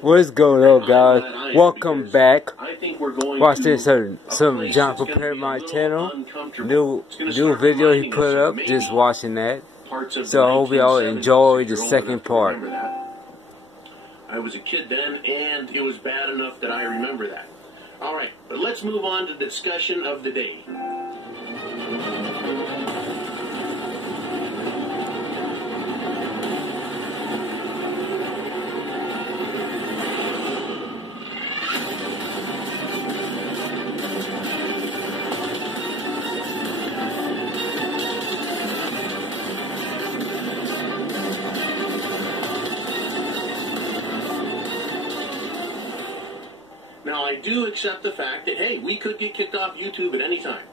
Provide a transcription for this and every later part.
What's going on, guys? Welcome back. Watch this, some John prepared my channel. New video he put up. Just watching that. So I hope y'all enjoy the second part. I was a kid then, and it was bad enough that I remember that. All right, but let's move on to the discussion of the day. Now, I do accept the fact that, hey, we could get kicked off YouTube at any time.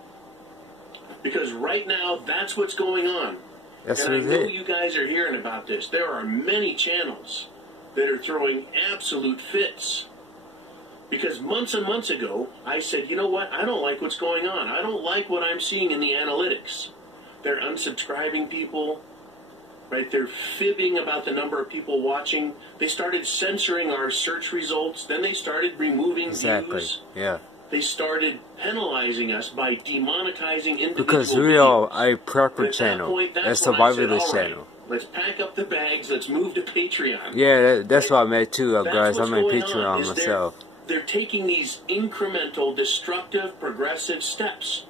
Because right now, that's what's going on. And I know you guys are hearing about this. There are many channels that are throwing absolute fits. Because months and months ago, I said, you know what? I don't like what's going on. I don't like what I'm seeing in the analytics. They're unsubscribing people. Right, they're fibbing about the number of people watching. They started censoring our search results. Then they started removing views. Yeah. They started penalizing us by demonetizing individual because we are a prepper channel, a survivalist channel. Let's pack up the bags. Let's move to Patreon. Yeah, that's what I meant too, guys. I'm in Patreon myself. They're taking these incremental, destructive, progressive steps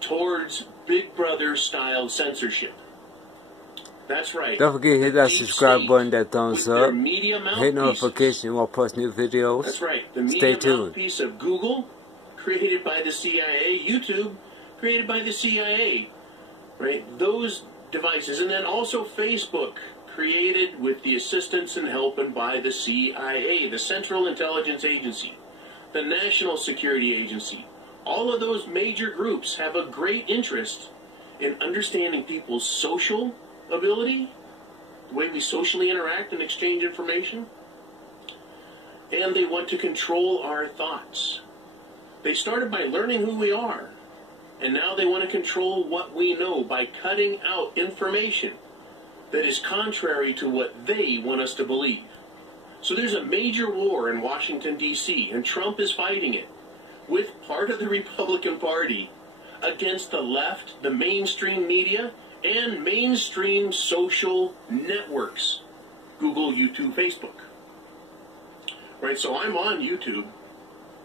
towards Big Brother-style censorship. That's right. Don't forget to hit that subscribe button, that thumbs up, hit notification when I post new videos. That's right. The Stay tuned. Mouthpiece of Google, created by the CIA, YouTube, created by the CIA. Right? Those devices. And then also Facebook, created with the assistance and help and by the CIA, the Central Intelligence Agency, the National Security Agency. All of those major groups have a great interest in understanding people's social ability, the way we socially interact and exchange information, and they want to control our thoughts. They started by learning who we are, and now they want to control what we know by cutting out information that is contrary to what they want us to believe. So there's a major war in Washington, D.C., and Trump is fighting it with part of the Republican Party against the left, the mainstream media, and mainstream social networks, Google, YouTube, Facebook. Right, so I'm on YouTube,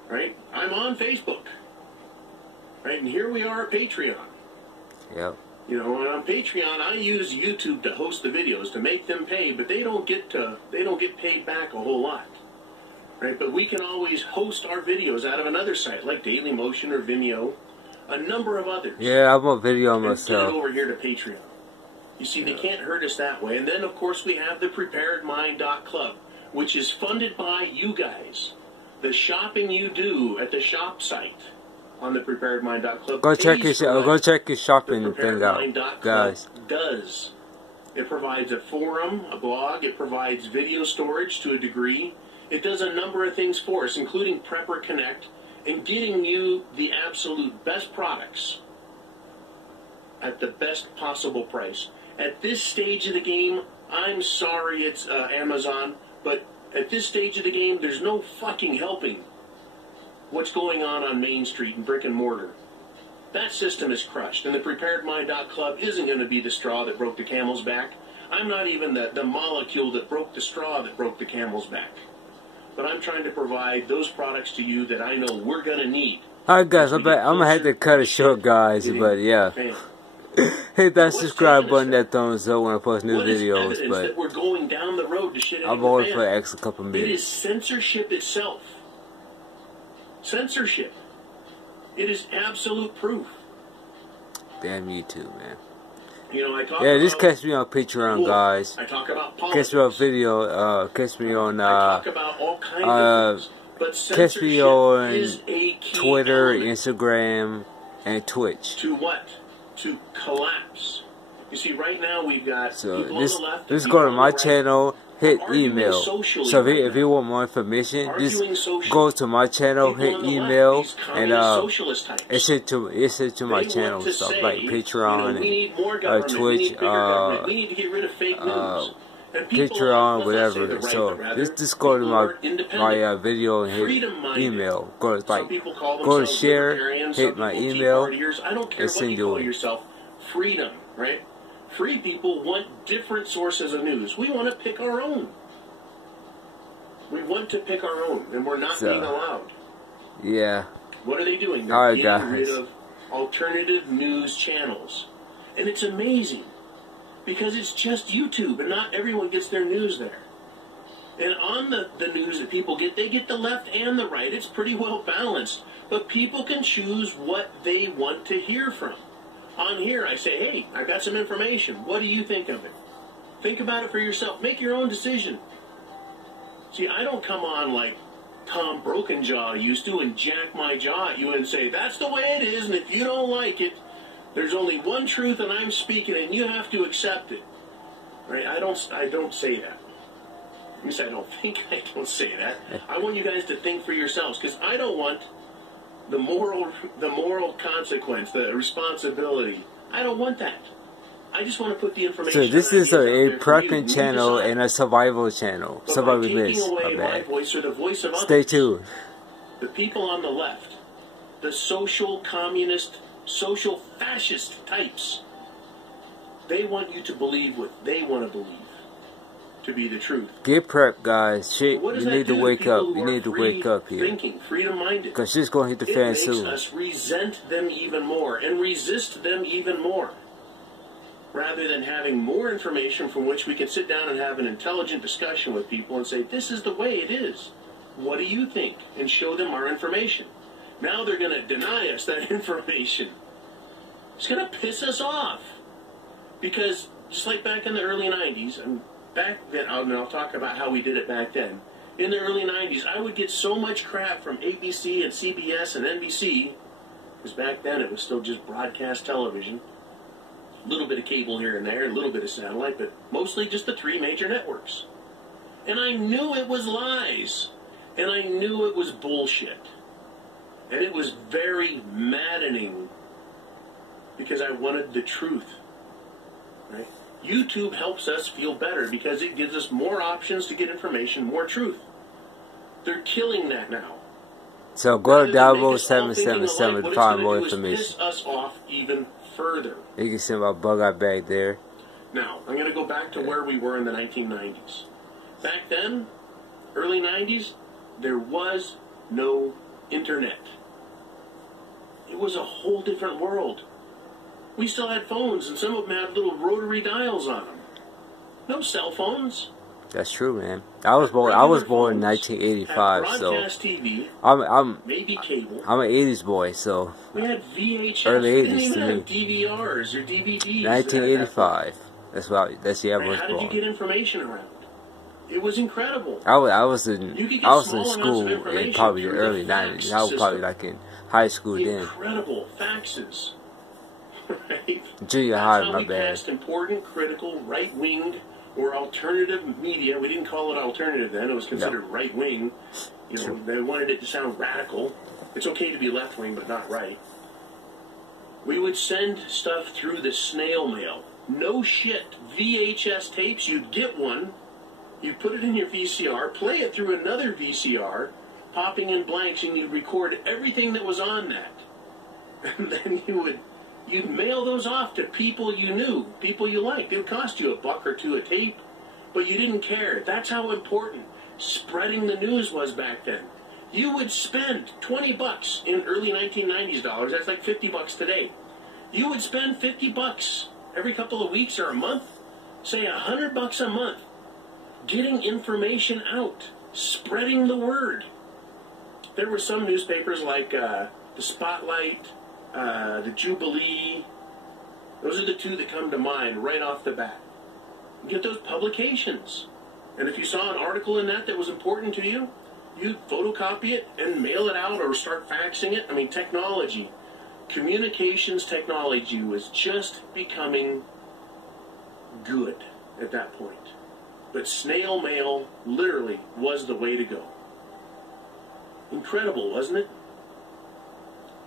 right? I'm on Facebook, right? And here we are at Patreon. Yep. You know, and on Patreon, I use YouTube to host the videos to make them pay, but they don't get paid back a whole lot, right? But we can always host our videos out of another site like Dailymotion or Vimeo. A number of others. Yeah, I'm on video myself. Get over here to Patreon. You see, they can't hurt us that way. And then, of course, we have the preparedmind.club, which is funded by you guys. The shopping you do at the shop site on the preparedmind.club. Go check your shopping thing out, guys. It provides a forum, a blog. It provides video storage to a degree. It does a number of things for us, including Prepper Connect, and getting you the absolute best products at the best possible price. At this stage of the game, I'm sorry it's Amazon, but at this stage of the game, there's no fucking helping what's going on Main Street and brick and mortar. That system is crushed, and the preparedmind.club isn't going to be the straw that broke the camel's back. I'm not even the molecule that broke the straw that broke the camel's back. But I'm trying to provide those products to you that I know we're going to need. Alright, guys, I'm going to have to cut it short, guys, but yeah. Hit that subscribe button, that thumbs up when I post new videos, but we're going down the road to I'll wait for an extra couple minutes. It is censorship itself. Censorship. It is absolute proof. Damn YouTube, man. You know, I talk just catch me on Patreon, guys. I talk about politics. Catch me on video, catch me on, I talk about all kinds of things. But catch me on is a key Twitter, element. Instagram, and Twitch. To what? To collapse. You see, right now we've got so people on the left. Just go to my channel, hit email. So if you want more information, just go to my channel, hit email, and it's it to my channel stuff like Patreon, and Twitch, picture on, whatever. So just go to my video and hit email. Go to share, hit my email, and send you yourself freedom, right? Free people want different sources of news. We want to pick our own. We want to pick our own, and we're not being allowed. Yeah. What are they doing? They're getting rid of alternative news channels. And it's amazing, because it's just YouTube, and not everyone gets their news there. And on the news that people get, they get the left and the right. It's pretty well balanced. But people can choose what they want to hear from. On here, I say, hey, I've got some information. What do you think of it? Think about it for yourself. Make your own decision. See, I don't come on like Tom Brokenjaw used to and jack my jaw at you and say, that's the way it is, and if you don't like it, there's only one truth and I'm speaking and you have to accept it. Right? I don't say that. At least I don't think I don't say that. I want you guys to think for yourselves, because I don't want the moral consequence, the responsibility. I don't want that. I just want to put the information. So this is a prepping channel and a survival channel. Survivalist. My bad. Stay tuned. The people on the left, the social communist, social fascist types, they want you to believe what they want to believe to be the truth. Get prepped, guys. Shit, you need to wake up. You need to wake up here. Thinking, freedom-minded. Because shit's going to hit the fan soon. It makes us resent them even more and resist them even more. Rather than having more information from which we can sit down and have an intelligent discussion with people and say, this is the way it is. What do you think? And show them our information. Now they're going to deny us that information. It's going to piss us off. Because just like back in the early 90s, and back then, I'll talk about how we did it back then. In the early 90s, I would get so much crap from ABC and CBS and NBC, because back then it was still just broadcast television. A little bit of cable here and there, a little bit of satellite, but mostly just the three major networks. And I knew it was lies. And I knew it was bullshit. And it was very maddening, because I wanted the truth. Right? YouTube helps us feel better because it gives us more options to get information, more truth. They're killing that now. So go to Davo777 to find more information. Piss us off even further. You can see my bug out bag there. Now, I'm going to go back to where we were in the 1990s. Back then, early 90s, there was no internet. It was a whole different world. We still had phones, and some of them had little rotary dials on them. No cell phones. That's true, man. I was born in 1985, so TV, I'm maybe cable. I'm an 80s boy, so we had VHS. Early 80s we didn't even to have me. DVRs or DVDs. 1985. That's the year I was born. How did you get information around? It was incredible. I was in school in probably the early 90s. I was probably like in high school then. Incredible faxes. Right? Junior high, my bad. That's how we passed important, critical, right-wing or alternative media. We didn't call it alternative then. It was considered right-wing. You know, they wanted it to sound radical. It's okay to be left-wing, but not right. We would send stuff through the snail mail. No shit. VHS tapes, you'd get one. You'd put it in your VCR, play it through another VCR, popping in blanks, and you'd record everything that was on that. And then you'd mail those off to people you knew, people you liked. It would cost you $1 or $2 a tape, but you didn't care. That's how important spreading the news was back then. You would spend $20 in early 1990s dollars. That's like $50 today. You would spend $50 every couple of weeks or a month, say $100 a month, getting information out, spreading the word. There were some newspapers like the Spotlight, the Jubilee. Those are the two that come to mind right off the bat. You get those publications. And if you saw an article in that was important to you, you'd photocopy it and mail it out or start faxing it. I mean, technology, communications technology was just becoming good at that point. But snail mail literally was the way to go. Incredible, wasn't it?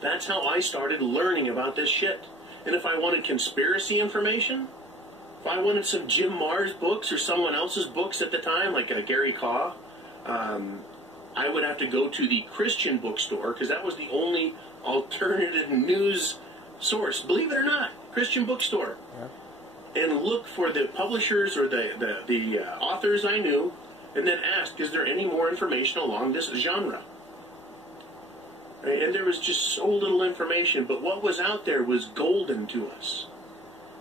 That's how I started learning about this shit. And if I wanted conspiracy information, If I wanted some Jim Marrs books or someone else's books at the time, like Gary Kaw, I would have to go to the Christian bookstore, because that was the only alternative news source. Believe it or not, Christian bookstore. Yeah. And look for the publishers or the authors I knew, and then ask, is there any more information along this genre? And there was just so little information, but what was out there was golden to us,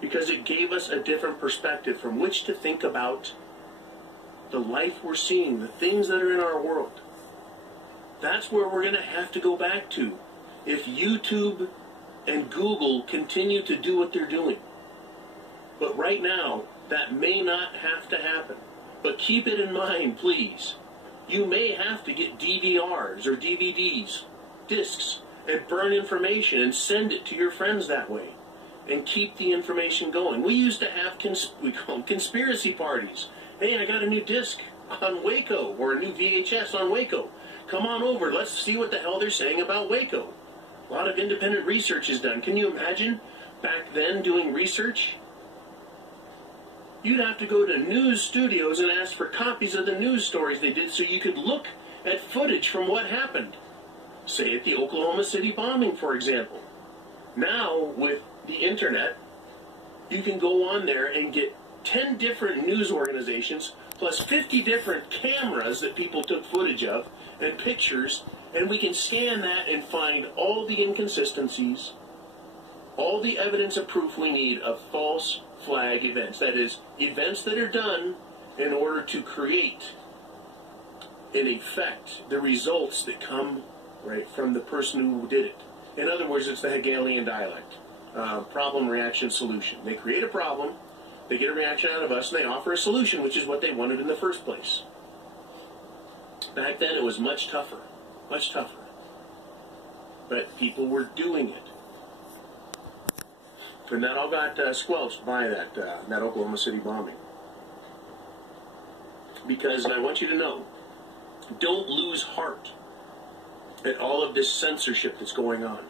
because it gave us a different perspective from which to think about the life we're seeing, the things that are in our world. That's where we're going to have to go back to if YouTube and Google continue to do what they're doing. But right now, that may not have to happen. But keep it in mind, please. You may have to get DVRs or DVDs, discs, and burn information and send it to your friends that way. And keep the information going. We used to have, we call them conspiracy parties. Hey, I got a new disc on Waco, or a new VHS on Waco. Come on over, let's see what the hell they're saying about Waco. A lot of independent research is done. Can you imagine back then doing research? You'd have to go to news studios and ask for copies of the news stories they did so you could look at footage from what happened. Say at the Oklahoma City bombing, for example. Now, with the internet, you can go on there and get 10 different news organizations plus 50 different cameras that people took footage of and pictures, and we can scan that and find all the inconsistencies, all the evidence of proof we need of false flag events. That is, events that are done in order to create, in effect, the results that come right from the person who did it. In other words, it's the Hegelian dialect. Problem, reaction, solution. They create a problem, they get a reaction out of us, and they offer a solution, which is what they wanted in the first place. Back then, it was much tougher. Much tougher. But people were doing it. And that all got squelched by that Oklahoma City bombing. Because, and I want you to know, don't lose heart at all of this censorship that's going on.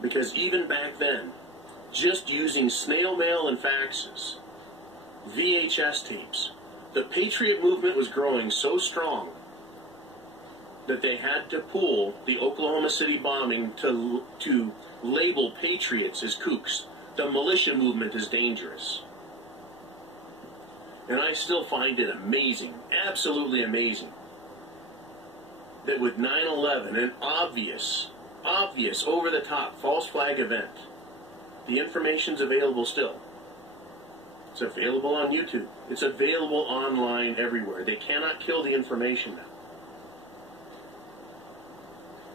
Because even back then, just using snail mail and faxes, VHS tapes, the Patriot movement was growing so strong that they had to pull the Oklahoma City bombing to label patriots as kooks. The militia movement is dangerous. And I still find it amazing, absolutely amazing, that with 9/11, an obvious, over-the-top false flag event, the information's available still. It's available on YouTube. It's available online everywhere. They cannot kill the information now.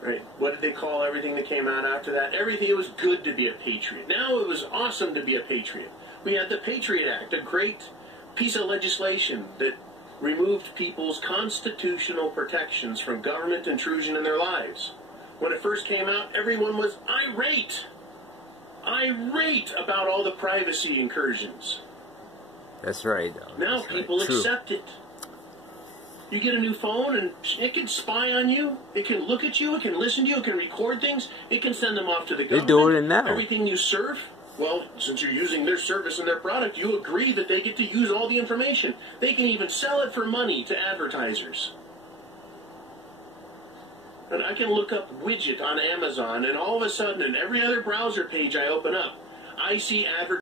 Right? What did they call everything that came out after that? Everything. It was good to be a patriot. Now it was awesome to be a patriot. We had the Patriot Act, a great piece of legislation that removed people's constitutional protections from government intrusion in their lives. When it first came out, everyone was irate about all the privacy incursions. That's right. Now people accept it. You get a new phone and it can spy on you. It can look at you. It can listen to you. It can record things. It can send them off to the government. They're doing it now. Everything you surf, well, since you're using their service and their product, you agree that they get to use all the information. They can even sell it for money to advertisers. And I can look up widget on Amazon, and all of a sudden, in every other browser page I open up, I see advertising.